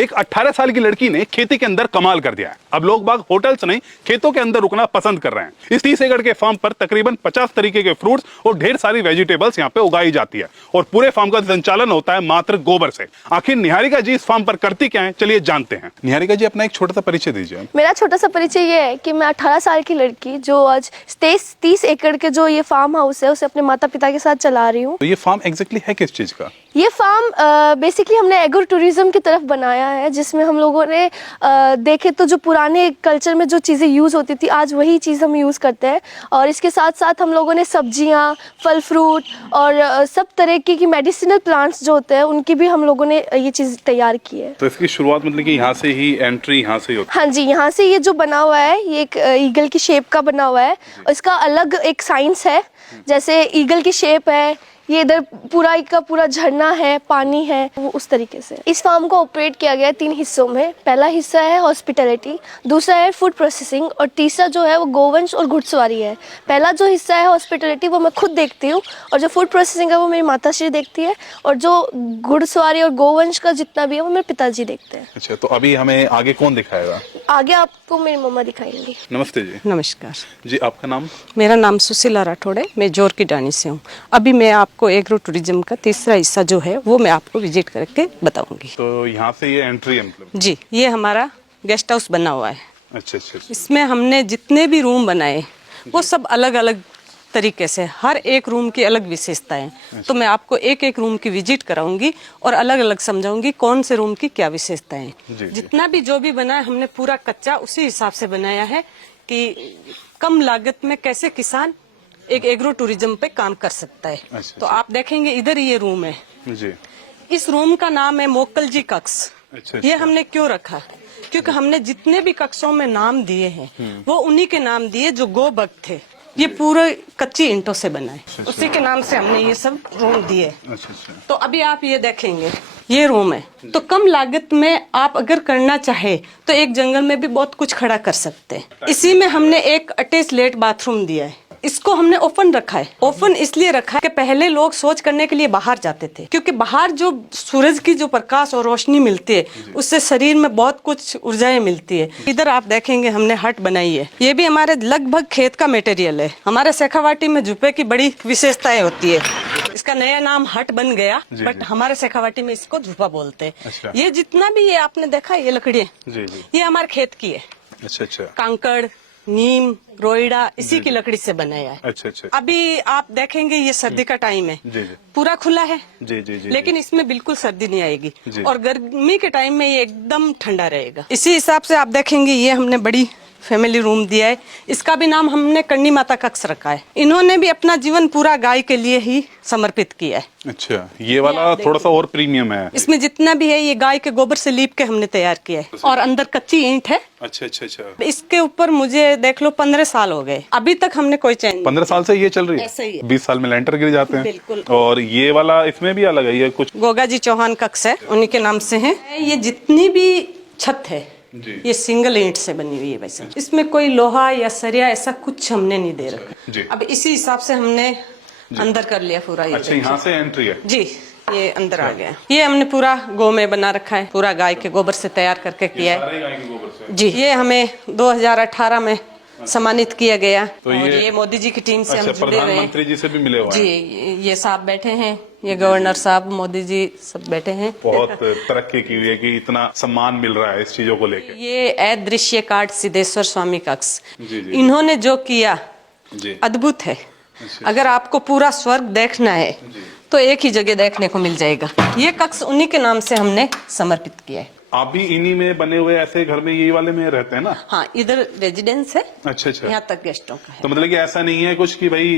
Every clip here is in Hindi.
एक 18 साल की लड़की ने खेती के अंदर कमाल कर दिया है। अब लोग बाग होटल्स नहीं, खेतों के अंदर रुकना पसंद कर रहे हैं। इस 30 एकड़ के फार्म पर तकरीबन 50 तरीके के फ्रूट्स और ढेर सारी वेजिटेबल्स यहाँ पे उगाई जाती है और पूरे फार्म का संचालन होता है मात्र गोबर से। आखिर निहारिका जी इस फार्म पर करती क्या है, चलिए जानते हैं। निहारिका जी, अपना एक छोटा सा परिचय दीजिए। मेरा छोटा सा परिचय ये है कि मैं 18 साल की लड़की जो आज 30 एकड़ के जो ये फार्म हाउस है उसे अपने माता पिता के साथ चला रही हूँ। तो ये फार्म एग्जैक्टली है किस चीज का? ये फार्म बेसिकली हमने एग्रो टूरिज्म की तरफ बनाया है, जिसमें हम लोगों ने देखे तो जो पुराने कल्चर में जो चीज़ें यूज़ होती थी आज वही चीज़ हम यूज़ करते हैं। और इसके साथ साथ हम लोगों ने सब्जियां, फल फ्रूट और सब तरह की मेडिसिनल प्लांट्स जो होते हैं उनकी भी हम लोगों ने ये चीज़ तैयार की है। तो इसकी शुरुआत मतलब कि यहाँ से ही एंट्री यहाँ से ही होती है? हाँ जी, यहाँ से ये जो बना हुआ है ये एक ईगल की शेप का बना हुआ है और इसका अलग एक साइंस है। जैसे ईगल की शेप है, ये इधर पूरा का पूरा झरना है, पानी है, वो उस तरीके से। इस फार्म को ऑपरेट किया गया है 3 हिस्सों में। पहला हिस्सा है हॉस्पिटैलिटी, दूसरा है फूड प्रोसेसिंग और तीसरा जो है वो गोवंश और घुड़सवारी है। पहला जो हिस्सा है हॉस्पिटैलिटी वो मैं खुद देखती हूँ और जो फूड प्रोसेसिंग है वो मेरी माताश्री देखती है और जो घुड़सवारी और गोवंश का जितना भी है वो मेरे पिताजी देखते हैं। अच्छा, तो अभी हमें आगे कौन दिखाएगा? आगे आपको मेरी मम्मा दिखाएंगी। नमस्ते जी। नमस्कार जी, आपका नाम? मेरा नाम सुशीला राठौड़ है, मैं जोर की डानी से हूँ। अभी मैं आपको एग्रो टूरिज्म का तीसरा हिस्सा जो है वो मैं आपको विजिट करके बताऊंगी। तो यहाँ से ये एंट्री है मतलब? जी, ये हमारा गेस्ट हाउस बना हुआ है। अच्छा अच्छा अच्छा। इसमें हमने जितने भी रूम बनाए वो सब अलग अलग तरीके से, हर एक रूम की अलग विशेषताएं। तो मैं आपको एक एक रूम की विजिट कराऊंगी और अलग अलग समझाऊंगी कौन से रूम की क्या विशेषताएं। जितना भी जो भी बना है हमने पूरा कच्चा उसी हिसाब से बनाया है कि कम लागत में कैसे किसान एक एग्रो टूरिज्म पे काम कर सकता है। तो आप देखेंगे इधर ये रूम है जी। इस रूम का नाम है मोकल जी कक्ष। अच्छा। ये हमने क्यों रखा? क्योंकि हमने जितने भी कक्षों में नाम दिए हैं वो उन्हीं के नाम दिए जो गो भक्त थे। ये पूरे कच्ची ईंटों से बना है, उसी के नाम से हमने ये सब रूम दिए। अच्छा अच्छा। तो अभी आप ये देखेंगे ये रूम है, तो कम लागत में आप अगर करना चाहे तो एक जंगल में भी बहुत कुछ खड़ा कर सकते हैं। इसी में हमने एक अटैच लेट बाथरूम दिया है। इसको हमने ओपन रखा है। ओपन इसलिए रखा है कि पहले लोग शौच करने के लिए बाहर जाते थे, क्योंकि बाहर जो सूरज की जो प्रकाश और रोशनी मिलती है उससे शरीर में बहुत कुछ ऊर्जाएं मिलती है। इधर आप देखेंगे हमने हट बनाई है, ये भी हमारे लगभग खेत का मटेरियल है। हमारे शेखावाटी में झुप्पे की बड़ी विशेषताएं होती है। इसका नया नाम हट बन गया, बट हमारे शेखावाटी में इसको झुप्पा बोलते हैं। अच्छा। ये जितना भी ये आपने देखा ये लकड़ी ये हमारे खेत की है। अच्छा अच्छा। कांकड़, नीम, रोइडा इसी की लकड़ी से बनाया है। अच्छा अच्छा। अभी आप देखेंगे ये सर्दी का टाइम है, जी जी। पूरा खुला है। जी जी जी। लेकिन इसमें बिल्कुल सर्दी नहीं आएगी जी। और गर्मी के टाइम में ये एकदम ठंडा रहेगा। इसी हिसाब से आप देखेंगे ये हमने बड़ी फैमिली रूम दिया है। इसका भी नाम हमने करनी माता कक्ष रखा है। इन्होंने भी अपना जीवन पूरा गाय के लिए ही समर्पित किया है। अच्छा, ये वाला थोड़ा सा और प्रीमियम है। इसमें जितना भी है ये गाय के गोबर से लीप के हमने तैयार किया है और अंदर कच्ची ईंट है। अच्छा अच्छा अच्छा। इसके ऊपर मुझे देख लो 15 साल हो गए, अभी तक हमने कोई चेंज। 15 साल से ये चल रही है? ऐसे ही है। 20 साल में लेंटर गिर जाते हैं। बिल्कुल। और ये वाला इसमें भी अलग है, ये कुछ गोगा जी चौहान कक्ष है, उन्हीं के नाम से है। ये जितनी भी छत है ये सिंगल ईंट से बनी हुई है। वैसे इसमें कोई लोहा या सरिया ऐसा कुछ हमने नहीं दे रखा। अब इसी हिसाब से हमने अंदर कर लिया पूरा। ये अच्छा, यहाँ से एंट्री है जी, ये अंदर आ गया। ये हमने पूरा गौ में बना रखा है, पूरा गाय के गोबर से तैयार करके किया है। सारे गाय के गोबर से? जी, ये हमें 2018 में सम्मानित किया गया। तो और ये मोदी जी की टीम से हम जुड़े हुए हैं। प्रधानमंत्री जी से भी मिले हुए जी, ये साहब बैठे हैं, ये गवर्नर साहब, मोदी जी सब बैठे हैं। बहुत तरक्की की हुई है कि इतना सम्मान मिल रहा है इस चीजों को लेकर। ये अदृश्य कार्ड सिद्धेश्वर स्वामी कक्ष, जी जी। इन्होंने जो किया जी। अद्भुत है। अगर आपको पूरा स्वर्ग देखना है तो एक ही जगह देखने को मिल जाएगा। ये कक्ष उन्हीं के नाम से हमने समर्पित किया है। आप भी इन्हीं में बने हुए ऐसे घर में यही वाले में रहते हैं ना? हाँ, इधर रेजिडेंस है। अच्छा अच्छा। यहाँ तक गेस्टों का है। तो मतलब कि ऐसा नहीं है कुछ कि भाई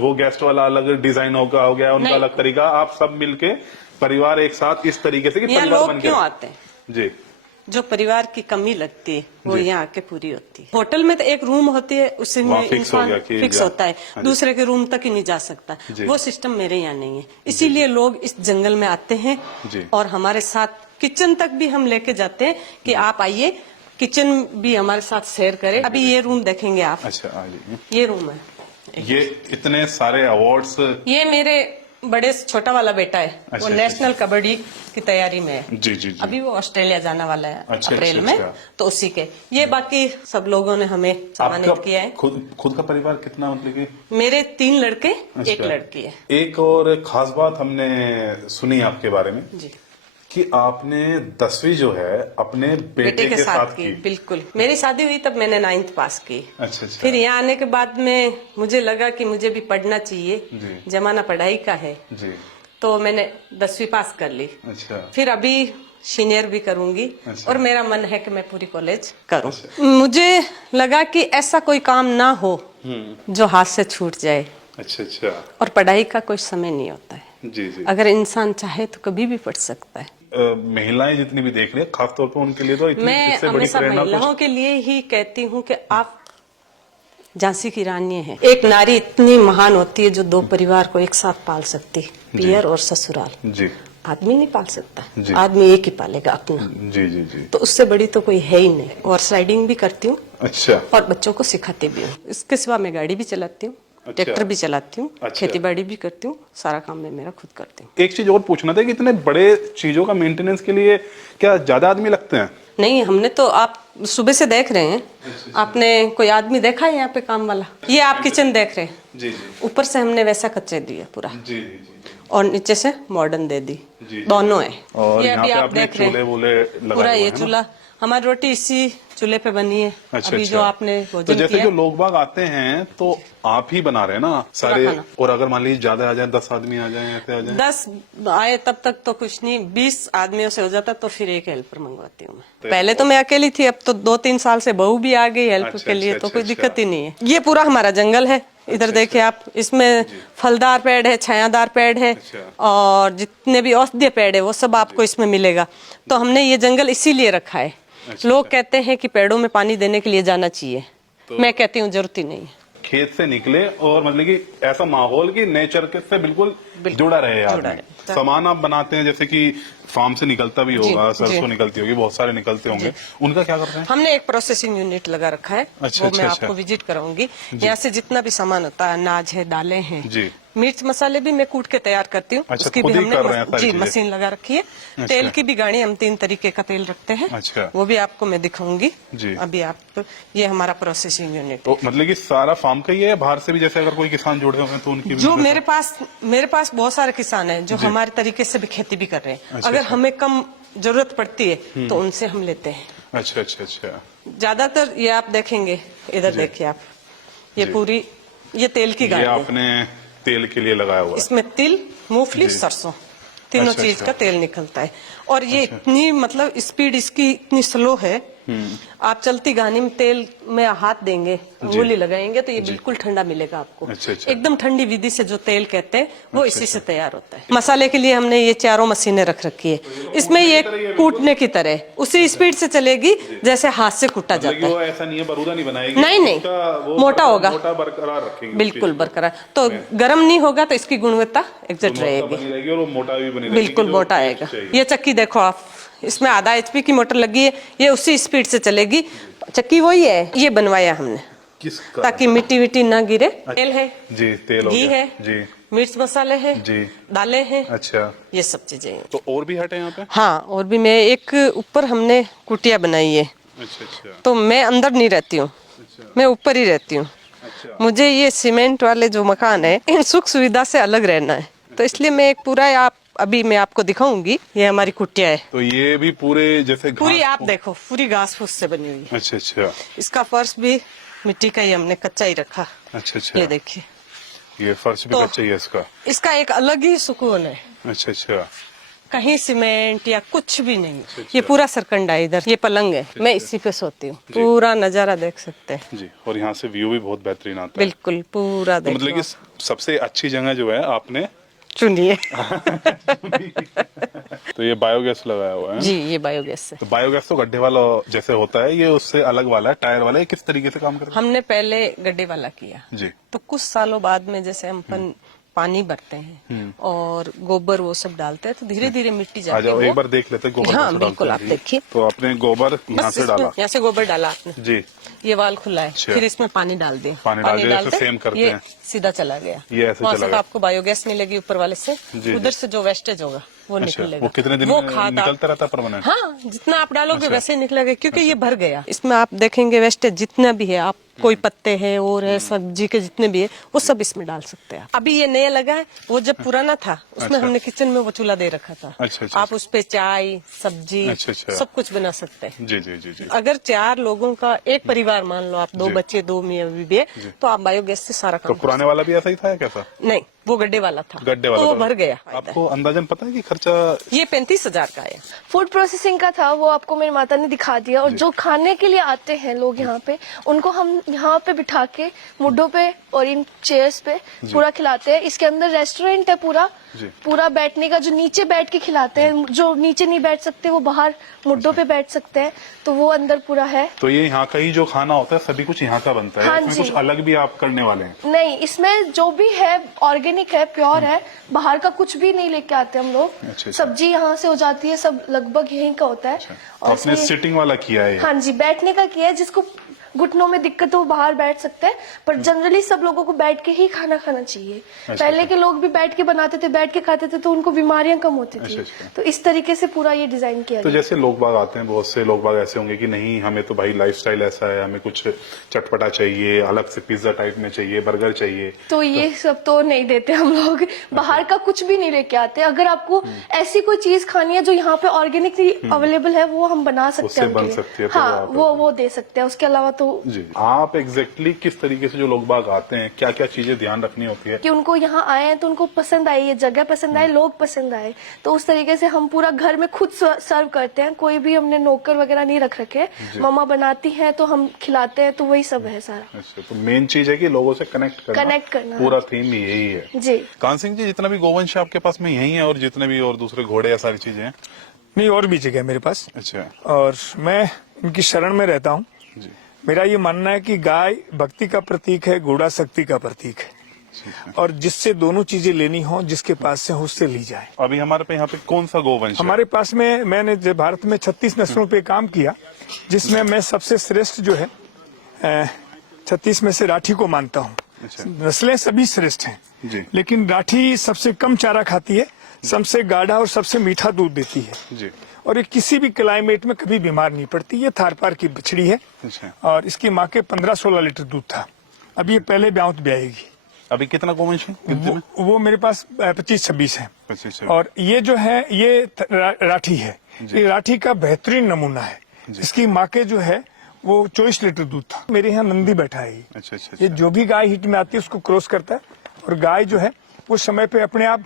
वो गेस्ट वाला अलग डिजाइन होगा, हो गया उनका अलग तरीका, आप सब मिलके परिवार एक साथ इस तरीके से कि यहाँ परिवार लोग बन क्यों के आते हैं? जी। जो परिवार की कमी लगती है वो यहाँ आके पूरी होती है। होटल में तो एक रूम होती है, उससे इंसान फिक्स होता है, दूसरे के रूम तक ही नहीं जा सकता। वो सिस्टम मेरे यहाँ नहीं है, इसीलिए लोग इस जंगल में आते हैं और हमारे साथ किचन तक भी हम लेके जाते हैं कि आप आइए, किचन भी हमारे साथ शेयर करें। अभी ये रूम देखेंगे आप। अच्छा, ये रूम है। ये इतने सारे अवार्ड्स। ये मेरे बड़े छोटा वाला बेटा है, अच्छा, वो नेशनल कबड्डी की तैयारी में है। जी जी जी। अभी वो ऑस्ट्रेलिया जाने वाला है अच्छा, अप्रैल अच्छा, में, अच्छा। तो उसी के ये बाकी सब लोगों ने हमें सम्मानित आपका किया है। खुद का परिवार कितना, मतलब कि? मेरे 3 लड़के, अच्छा। 1 लड़की है। एक और खास बात हमने सुनी आपके बारे में जी, कि आपने 10वीं जो है अपने बेटे के के साथ साथ की। बिल्कुल। मेरी शादी हुई तब मैंने 9th पास की। अच्छा अच्छा। फिर यहाँ आने के बाद में मुझे लगा कि मुझे भी पढ़ना चाहिए, जी। जमाना पढ़ाई का है, जी। तो मैंने 10वीं पास कर ली। अच्छा। फिर अभी सीनियर भी करूंगी। अच्छा। और मेरा मन है कि मैं पूरी कॉलेज करूं। मुझे लगा कि ऐसा कोई काम ना हो जो हाथ से छूट जाए। अच्छा अच्छा। और पढ़ाई का कोई समय नहीं होता है, जी जी। अगर इंसान चाहे तो कभी भी पढ़ सकता है। महिलाएं जितनी भी देख रही है, खास तौर पर उनके लिए तो इतनी मैं इससे बड़ी हमेशा प्रेरणा महिलाओं के लिए ही कहती हूँ कि आप झांसी की रानी है। एक नारी इतनी महान होती है जो 2 परिवार को एक साथ पाल सकती है, पियर और ससुराल। जी आदमी नहीं पाल सकता, जी। आदमी एक ही पालेगा अपना। जी जी जी। तो उससे बड़ी तो कोई है ही नहीं। और स्लाइडिंग भी करती हूँ अच्छा और बच्चों को सिखाती भी हूँ। इसके सिवा मैं गाड़ी भी चलाती हूँ, अच्छा। ट्रैक्टर भी चलाती हूँ, अच्छा। खेती बाड़ी भी करती हूँ, सारा काम मैं मेरा खुद करती हूँ। एक चीज और पूछना था कि इतने बड़े चीजों का मेंटेनेंस के लिए क्या ज्यादा आदमी लगते हैं? नहीं, हमने तो, आप सुबह से देख रहे हैं, आपने कोई आदमी देखा है यहाँ पे काम वाला? ये आप किचन देख रहे हैं, जी जी ऊपर से हमने वैसा कच्चे दिया पूरा, जी जी और नीचे से मॉडर्न दे दी, जी। दोनों है। और ये यहाँ अभी पे आप आपने देख रहे चूल्हे हैं वूल्हे लगाए पूरा, हुए ये हैं ना? चूल्हा, हमारी रोटी इसी चूल्हे पे बनी है। अच्छा अभी अच्छा। जो आपने तो भोजन जैसे किया, जो लोग बाग आते हैं तो आप ही बना रहे हैं ना सारे? खाना। और अगर मान लीजिए ज्यादा आ जाए, 10 आदमी आ जाए, ऐसे आ जाए? 10 आए तब तक तो कुछ नहीं, 20 आदमियों से हो जाता तो फिर एक हेल्पर मंगवाती हूँ मैं। पहले तो मैं अकेली थी, अब तो 2-3 साल से बहू भी आ गई हेल्प अच्छा, के लिए, अच्छा, तो कोई अच्छा, दिक्कत ही नहीं है। ये पूरा हमारा जंगल है, इधर देखिए आप, इसमें फलदार पेड़ है, छायादार पेड़ है, अच्छा। और जितने भी औषधीय पेड़ है वो सब आपको इसमें मिलेगा। तो हमने ये जंगल इसीलिए रखा है। अच्छा, लोग अच्छा। कहते हैं कि पेड़ों में पानी देने के लिए जाना चाहिए, मैं कहती हूँ जरूरत ही नहीं है। खेत से निकले और मतलब कि ऐसा माहौल कि नेचर के से बिल्कुल जुड़ा रहे आदमी। रहे। सामान आप बनाते हैं जैसे कि फार्म से निकलता भी होगा, जी, सरसों जी। निकलती होगी, बहुत सारे निकलते होंगे, उनका क्या करते हैं? हमने एक प्रोसेसिंग यूनिट लगा रखा है, अच्छा, वो मैं अच्छा, आपको अच्छा। विजिट कराऊंगी। यहाँ से जितना भी सामान होता है, अनाज है, दालें हैं, जी। मिर्च मसाले भी मैं कूट के तैयार करती हूँ। अच्छा, उसकी खुद भी ही हमने कर रहे हैं सारी जी चीजें? मशीन लगा रखी है। अच्छा। तेल की भी गाड़ी, हम 3 तरीके का तेल रखते हैं, अच्छा। वो भी आपको मैं दिखाऊंगी। जी। अभी आप, ये हमारा प्रोसेसिंग यूनिट तो मतलब कि सारा फार्म का ही है, बाहर से भी जैसे अगर कोई किसान जुड़े हुए हैं तो उनकी भी? जो मेरे पास बहुत सारे किसान हैं जो जी। हमारे तरीके से भी खेती भी कर रहे हैं। अच्छा, अगर अच्छा। हमें कम जरूरत पड़ती है तो उनसे हम लेते हैं। अच्छा अच्छा अच्छा। ज्यादातर ये आप देखेंगे, इधर देखिए आप, ये जी। पूरी, ये तेल की ये गाड़ी है। आपने तेल के लिए लगाया हुआ है? इसमें तिल, मूंगफली, जी। सरसों, तीनों अच्छा, चीज अच्छा। का तेल निकलता है। और ये इतनी, मतलब स्पीड इसकी इतनी स्लो है, आप चलती गाड़ी में तेल में हाथ देंगे, अंगुली लगाएंगे तो ये बिल्कुल ठंडा मिलेगा आपको। अच्छा, अच्छा। एकदम ठंडी विधि से जो तेल कहते हैं वो इसी से तैयार होता है। मसाले के लिए हमने ये चारों मशीनें रख रखी है। इसमें ये कूटने की तरह उसी स्पीड से चलेगी जैसे हाथ से कूटा मतलब जाता कि है। वो ऐसा नहीं है, बरूदा नहीं बनाएगी? नहीं, नहीं, उसका वो मोटा होगा, मोटा बरकरार रखेंगे, बिल्कुल बरकरार। तो गर्म नहीं होगा तो इसकी गुणवत्ता एग्जैक्ट रहेगी, बनी रहेगी और वो मोटा भी बनी रहेगी, बिल्कुल जो मोटा टेस्ट आएगा। चाहिए। ये चक्की देखो आप, इसमें आधा HP की मोटर लगी है, ये उसी स्पीड से चलेगी। चक्की वही है, ये बनवाया हमने किसका? ताकि मिट्टी विट्टी ना गिरे। तेल है जी, तेल हो घी गया। है जी मिर्च मसाले हैं जी। दालें हैं, अच्छा, ये सब चीजें हैं। तो और भी हट है यहाँ पे? हाँ, और भी मैं एक ऊपर हमने कुटिया बनाई है, अच्छा अच्छा तो मैं अंदर नहीं रहती हूँ, अच्छा मैं ऊपर ही रहती हूँ। अच्छा। मुझे ये सीमेंट वाले जो मकान है इन सुख सुविधा से अलग रहना है, तो इसलिए मैं एक पूरा, आप अभी मैं आपको दिखाऊंगी, ये हमारी कुटिया है। तो ये भी पूरे जैसे पूरी घास आप देखो, पूरी घास फूस से बनी हुई है। अच्छा अच्छा इसका फर्श भी मिट्टी का ही हमने कच्चा ही रखा। अच्छा अच्छा। ये देखिए, ये फर्श भी तो कच्चा ही है इसका? इसका एक अलग ही सुकून है, अच्छा अच्छा। कहीं सीमेंट या कुछ भी नहीं। ये पूरा सरकंडा है, इधर ये पलंग है, मैं इसी पे सोती हूँ। पूरा नजारा देख सकते हैं जी, और यहाँ से व्यू भी बहुत बेहतरीन आता है। बिल्कुल, पूरा तो देख मतलब लो कि सबसे अच्छी जगह जो है आपने चुनिए। तो ये बायोगैस लगाया हुआ है? जी, ये बायोगैस से। तो बायोगैस तो गड्ढे वाला जैसे होता है, ये उससे अलग वाला है, टायर वाला है, किस तरीके से काम करता हमने पहले गड्ढे वाला किया, है? जी तो कुछ सालों बाद में जैसे हम पानी भरते हैं और गोबर वो सब डालते हैं, तो धीरे धीरे मिट्टी आ जाके जाओ, एक वो, बार देख लेते हैं गोबर हाँ कैसे बिल्कुल, डालते आप हैं। देखिए, तो आपने गोबर यहाँ बस से डाला? यहाँ से गोबर डाला आपने, जी। ये वाल खुला है, अच्छा। फिर इसमें पानी डाल दिया, पानी डाल दिया, जैसे डालते सेम करते ये हैं। सीधा चला गया, ये ऐसे वहाँ चला से गया। आपको बायोगैस मिलेगी ऊपर वाले से, जी, उधर जी। से जो वेस्टेज होगा वो अच्छा, निकलेगा। वो कितने दिन वो में खाद आप- निकलता रहता है परमानेंट? हाँ, जितना आप डालोगे अच्छा। वैसे ही निकलेगा, क्योंकि ये भर गया। इसमें आप देखेंगे वेस्टेज जितना भी है, आप कोई पत्ते है और है सब्जी के जितने भी है वो सब इसमें डाल सकते हैं। अभी ये नया लगा है, वो जब पुराना था उसमें अच्छा। हमने किचन में वो चूल्हा दे रखा था। अच्छा, अच्छा। आप उस पे चाय सब्जी अच्छा, अच्छा। सब कुछ बना सकते हैं। जी जी जी जी। अगर 4 लोगों का एक परिवार मान लो, आप 2 जी। बच्चे 2 मियाँ बीवी है, तो आप बायोगैस से सारा तो काम पुराने वाला भी ऐसा ही था या कैसा? नहीं, वो गड्ढे वाला था, गड्ढे वाला तो वो था। भर गया। आपको अंदाजन पता है कि खर्चा? ये 35,000 का है। फूड प्रोसेसिंग का था, वो आपको मेरी माता ने दिखा दिया। और जो खाने के लिए आते हैं लोग यहाँ पे, उनको हम यहाँ पे बिठा के मुड्ढों पे और इन चेयर्स पे पूरा खिलाते हैं। इसके अंदर रेस्टोरेंट है पूरा, जी। पूरा बैठने का, जो नीचे बैठ के खिलाते हैं, जो नीचे नहीं बैठ सकते वो बाहर मुड्ढों पे बैठ सकते हैं, तो वो अंदर पूरा है। तो ये यहाँ का ही जो खाना होता है सभी कुछ यहाँ का बनता है? हाँ इसमें जी। कुछ अलग भी आप करने वाले हैं? नहीं, इसमें जो भी है ऑर्गेनिक है, प्योर है, बाहर का कुछ भी नहीं लेके आते हम लोग। अच्छा। सब्जी यहाँ से हो जाती है, सब लगभग यहीं का होता है। तो आपने इसमें- सिटिंग वाला किया है ये? हाँ जी, बैठने का किया है। जिसको घुटनों में दिक्कत हो वो बाहर बैठ सकते हैं, पर जनरली सब लोगों को बैठ के ही खाना खाना चाहिए। पहले के लोग भी बैठ के बनाते थे, बैठ के खाते थे, तो उनको बीमारियां कम होती थी। अच्छा। तो इस तरीके से पूरा ये डिजाइन किया तो गया। जैसे लोग बाग आते हैं, बहुत से लोग बाग ऐसे होंगे कि नहीं हमें तो भाई लाइफस्टाइल ऐसा है, हमें कुछ चटपटा चाहिए, अलग से पिज्जा टाइप में चाहिए, बर्गर चाहिए। तो ये सब तो नहीं देते हम लोग, बाहर का कुछ भी नहीं लेके आते। अगर आपको ऐसी कोई चीज खानी है जो यहाँ पे ऑर्गेनिकली अवेलेबल है, वो हम बना सकते उससे हैं बन उनके लिए। सकती है, तो हाँ, आप- वो दे सकते हैं। उसके अलावा तो जी। आप एग्जैक्टली किस तरीके से जो लोग बाग आते हैं, क्या क्या चीजें ध्यान रखनी होती है? कि उनको यहाँ आए हैं तो उनको पसंद आई, ये जगह पसंद आए, लोग पसंद आए, तो उस तरीके से हम पूरा घर में खुद सर्व करते हैं। कोई भी हमने नौकर वगैरह नहीं रख रखे, मम्मा बनाती हैं तो हम खिलाते हैं, तो वही सब है सारा। अच्छा, तो मेन चीज है कि लोगों से कनेक्ट करना। पूरा थीम यही है। जी। कान सिंह जी, जितना भी गोवंश है आपके पास में यही है, और जितने भी और दूसरे घोड़े या सारी चीजें हैं? नहीं, और भी जगह है मेरे पास, अच्छा और मैं इनकी शरण में रहता हूँ। जी। मेरा ये मानना है कि गाय भक्ति का प्रतीक है, घोड़ा शक्ति का प्रतीक है, ठीक है। और जिससे दोनों चीजें लेनी हो, जिसके पास से हो उससे ली जाए। अभी हमारे पे यहाँ पे कौन सा गोवंश है? हमारे पास में मैंने जो भारत में 36 नस्लों पे काम किया, जिसमें मैं सबसे श्रेष्ठ जो है 36 में से राठी को मानता हूँ। अच्छा। नस्लें सभी श्रेष्ठ हैं, जी। लेकिन राठी सबसे कम चारा खाती है, सबसे गाढ़ा और सबसे मीठा दूध देती है, जी। और ये किसी भी क्लाइमेट में कभी बीमार नहीं पड़ती। ये थारपार की बछड़ी है, अच्छा। और इसकी माँ के 15-16 लीटर दूध था। अब ये पहले ब्याउत ब्याएगी। अभी कितना गोवंश है? कितने में? वो मेरे पास 25-26 है। 25 और ये जो है ये राठी है, जी। ये राठी का बेहतरीन नमूना है। इसकी माँ के जो है वो 24 लीटर दूध था। मेरे यहाँ नंदी बैठा है ये। अच्छा अच्छा ये अच्छा। जो भी गाय हिट में आती है उसको क्रॉस करता है, और गाय जो है वो समय पे अपने आप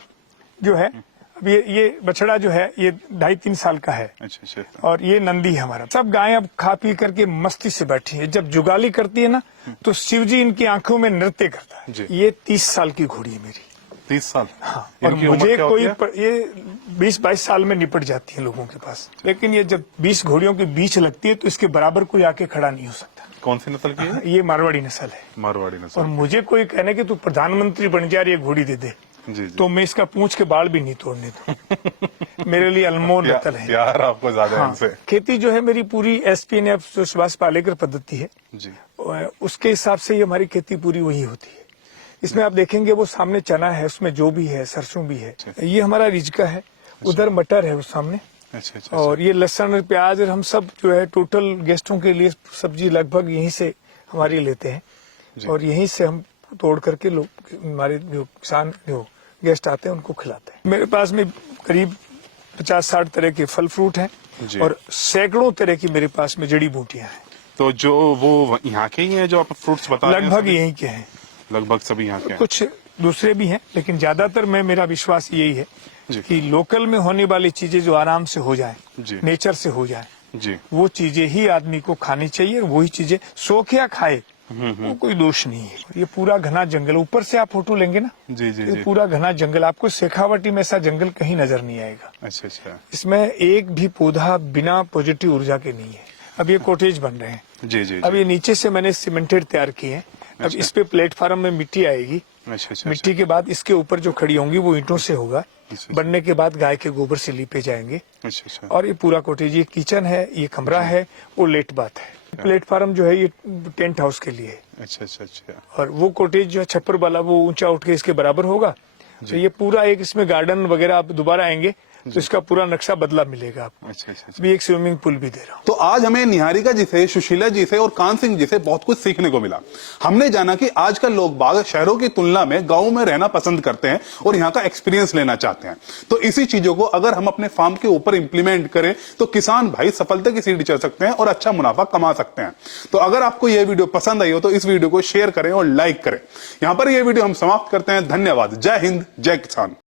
जो है, अब ये बछड़ा जो है ये 2.5-3 साल का है, अच्छा अच्छा। और ये नंदी है हमारा। सब गायें अब खा पी करके मस्ती से बैठी है। जब जुगाली करती है ना, तो शिव जी इनकी आंखों में नृत्य करता जी। है। ये 30 साल की घोड़ी है मेरी। 30 साल? हाँ, और इनकी उम्र मुझे क्या कोई होती है? ये 20-22 साल में निपट जाती है लोगों के पास, लेकिन ये जब 20 घोड़ियों के बीच लगती है तो इसके बराबर कोई आके खड़ा नहीं हो सकता। कौन सी नस्ल की है? ये मारवाड़ी नस्ल है, मारवाड़ी और नस्ल। मुझे कोई कहने कि तू प्रधानमंत्री बन जा, ये घोड़ी दे दे, जी जी। तो मैं इसका पूंछ के बाल भी नहीं तोड़ने दूं। मेरे लिए अनमोल रतन है। प्यार आपको ज्यादा है हाँ, इनसे। खेती जो है मेरी पूरी SPNF जो सुभाष पालेकर पद्धति है, जी। उसके हिसाब से ही हमारी खेती पूरी वही होती है। इसमें आप देखेंगे वो सामने चना है, उसमें जो भी है, सरसों भी है, ये हमारा रिजका है, उधर मटर है उस सामने, अच्छा अच्छा। और ये लहसुन और प्याज, और हम सब जो है टोटल गेस्टों के लिए सब्जी लगभग यहीं से हमारी लेते हैं, और यहीं से हम तोड़ करके लोग, हमारे जो किसान जो गेस्ट आते हैं उनको खिलाते हैं। मेरे पास में करीब 50-60 तरह के फल फ्रूट हैं, जी। और सैकड़ों तरह की मेरे पास में जड़ी बूटियां हैं। तो जो वो यहाँ के ही हैं जो आप फ्रूट्स बता रहे हैं? लगभग सभी? यहीं के हैं, लगभग सभी यहाँ के हैं। कुछ दूसरे भी हैं, लेकिन ज्यादातर मेरा विश्वास यही है जी। कि लोकल में होने वाली चीजें जो आराम से हो जाए, जी। नेचर से हो जाए, जी। वो चीजें ही आदमी को खानी चाहिए। वही चीजें शौक या खाए, वो कोई दोष नहीं है। ये पूरा घना जंगल, ऊपर से आप फोटो लेंगे ना, जी जी ये जी। पूरा घना जंगल, आपको शेखावटी में ऐसा जंगल कहीं नजर नहीं आएगा। अच्छा अच्छा। इसमें एक भी पौधा बिना पॉजिटिव ऊर्जा के नहीं है। अब ये कॉटेज बन रहे हैं, जी जी अब जी। ये नीचे से मैंने सीमेंटेड तैयार किए हैं, अब इस पे प्लेटफार्म में मिट्टी आएगी। अच्छा अच्छा मिट्टी के बाद इसके ऊपर जो खड़ी होंगी वो ईंटों से होगा। अच्छा। बनने के बाद गाय के गोबर से लीपे जाएंगे। अच्छा अच्छा और ये पूरा कॉटेज, ये किचन है, ये कमरा है, वो लेट बाथ है। प्लेटफार्म जो है ये टेंट हाउस के लिए है। अच्छा अच्छा अच्छा और वो कॉटेज जो है छप्पर वाला, वो ऊंचा उठ के इसके बराबर होगा। तो ये पूरा एक इसमें गार्डन वगैरह, आप दोबारा आएंगे तो इसका पूरा नक्शा बदला मिलेगा आपको। अच्छा अच्छा भी एक स्विमिंग पूल भी दे रहा हूँ। तो आज हमें निहारिका जी से, सुशीला जी से और कान सिंह जी से बहुत कुछ सीखने को मिला। हमने जाना कि आजकल लोग बाग शहरों की तुलना में गांवों में रहना पसंद करते हैं और यहाँ का एक्सपीरियंस लेना चाहते हैं। तो इसी चीजों को अगर हम अपने फार्म के ऊपर इंप्लीमेंट करें तो किसान भाई सफलता की सीढ़ी चढ़ सकते हैं और अच्छा मुनाफा कमा सकते हैं। तो अगर आपको यह वीडियो पसंद आई हो तो इस वीडियो को शेयर करें और लाइक करें। यहां पर यह वीडियो हम समाप्त करते हैं। धन्यवाद। जय हिंद, जय किसान।